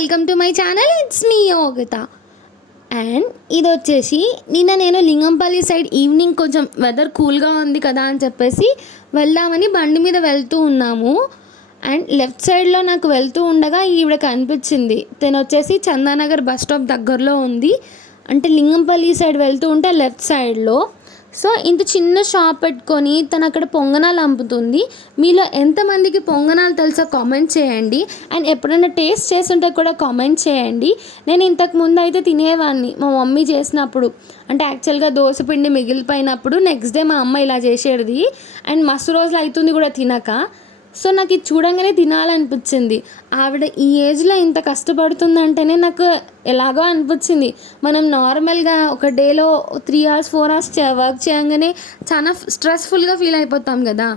Welcome to my channel. It's me Yogitha. And ఇది వచ్చేసి నిన్న నేను లింగంపల్లి సైడ్ ఈవినింగ్ కొంచెం వెదర్ కూల్గా ఉంది కదా అని చెప్పేసి వెళ్దామని బండి మీద వెళ్తూ ఉన్నాము. అండ్ లెఫ్ట్ సైడ్లో నాకు వెళ్తూ ఉండగా ఈవిడ కనిపించింది. తను వచ్చేసి చందానగర్ బస్ స్టాప్ దగ్గరలో ఉంది. అంటే లింగంపల్లి సైడ్ వెళ్తూ ఉంటే లెఫ్ట్ సైడ్లో. సో ఇంత చిన్న షాప్ పెట్టుకొని తను అక్కడ పొంగనాలు అమ్ముతుంది. మీలో ఎంతమందికి పొంగనాలు తెలుసో కామెంట్ చేయండి. అండ్ ఎప్పుడైనా టేస్ట్ చేస్తుంటే కూడా కామెంట్ చేయండి. నేను ఇంతకు ముందు అయితే తినేవాడిని మా మమ్మీ చేసినప్పుడు. అంటే యాక్చువల్గా దోసపిండి మిగిలిపోయినప్పుడు నెక్స్ట్ డే మా అమ్మ ఇలా చేసేది. అండ్ మస్తు రోజులు అవుతుంది కూడా తినక. సో నాకు ఇది చూడంగానే తినాలనిపించింది. ఆవిడ ఈ ఏజ్లో ఇంత కష్టపడుతుందంటేనే నాకు ఎలాగో అనిపించింది. మనం నార్మల్గా ఒక డేలో 3 hours 4 hours వర్క్ చేయగానే చాలా స్ట్రెస్ఫుల్గా ఫీల్ అయిపోతాం కదా.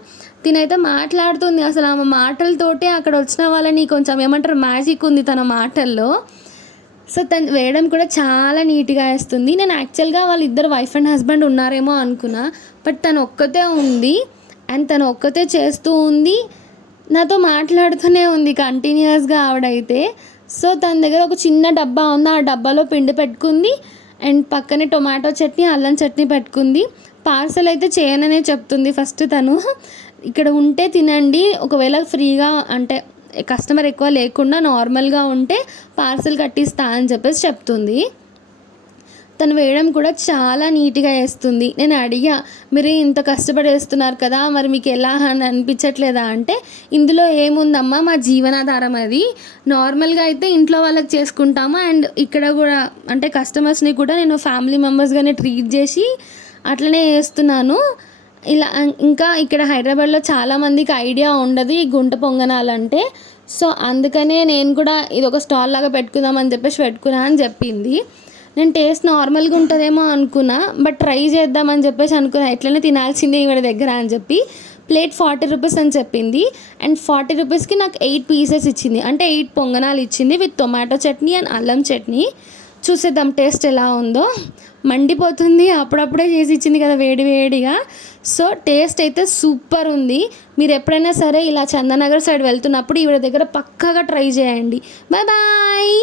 తినైతే మాట్లాడుతుంది. అసలు ఆమె మాటలతోటే అక్కడ వచ్చిన వాళ్ళని కొంచెం ఏమంటారు మ్యాజిక్ ఉంది తన మాటల్లో. సో తను వేయడం కూడా చాలా నీట్గా వేస్తుంది. నేను యాక్చువల్గా వాళ్ళిద్దరు వైఫ్ అండ్ హస్బెండ్ ఉన్నారేమో అనుకున్నా. బట్ తను ఒక్కతే ఉంది. అండ్ తను ఒక్కతే చేస్తూ ఉంది, నాతో మాట్లాడుతూనే ఉంది కంటిన్యూస్గా ఆవిడైతే. సో తన దగ్గర ఒక చిన్న డబ్బా ఉంది. ఆ డబ్బాలో పిండి పెట్టుకుంది. అండ్ పక్కనే టొమాటో చట్నీ అల్లం చట్నీ పెట్టుకుంది. పార్సల్ అయితే చేయననే చెప్తుంది ఫస్ట్ తను. ఇక్కడ ఉంటే తినండి, ఒకవేళ ఫ్రీగా అంటే కస్టమర్ ఎక్కువ లేకుండా నార్మల్గా ఉంటే పార్సల్ కట్టిస్తా అని చెప్పేసి చెప్తుంది. తను వేయడం కూడా చాలా నీట్గా వేస్తుంది. నేను అడిగా, మీరు ఇంత కష్టపడి వేస్తున్నారు కదా, మరి మీకు ఎలా అని అనిపించట్లేదా అంటే, ఇందులో ఏముందమ్మా, మా జీవనాధారం అది. నార్మల్గా అయితే ఇంట్లో వాళ్ళకి చేసుకుంటాము. అండ్ ఇక్కడ కూడా అంటే కస్టమర్స్ని కూడా నేను ఫ్యామిలీ మెంబర్స్గానే ట్రీట్ చేసి అట్లనే వేస్తున్నాను. ఇలా ఇంకా ఇక్కడ హైదరాబాద్లో చాలామందికి ఐడియా ఉండదు ఈ గుంట పొంగనాలంటే. సో అందుకనే నేను కూడా ఇది ఒక స్టాల్ లాగా పెట్టుకుందామని చెప్పేసి పెట్టుకున్నా అని చెప్పింది. నేను టేస్ట్ నార్మల్గా ఉంటుందేమో అనుకున్నా, బట్ ట్రై చేద్దామని చెప్పేసి అనుకున్నా. ఎట్లనే తినాల్సిందే ఈవిడ దగ్గర అని చెప్పి. ప్లేట్ 40 rupees అని చెప్పింది. అండ్ 40 rupeesకి నాకు 8 pieces ఇచ్చింది. అంటే 8 పొంగనాలు ఇచ్చింది విత్ టొమాటో చట్నీ అండ్ అల్లం చట్నీ. చూసేద్దాం టేస్ట్ ఎలా ఉందో. మండిపోతుంది, అప్పుడప్పుడే చేసి ఇచ్చింది కదా వేడి వేడిగా. సో టేస్ట్ అయితే సూపర్ ఉంది. మీరు ఎప్పుడైనా సరే ఇలా చందానగర్ సైడ్ వెళ్తున్నప్పుడు ఈవిడ దగ్గర పక్కాగా ట్రై చేయండి. Bye bye.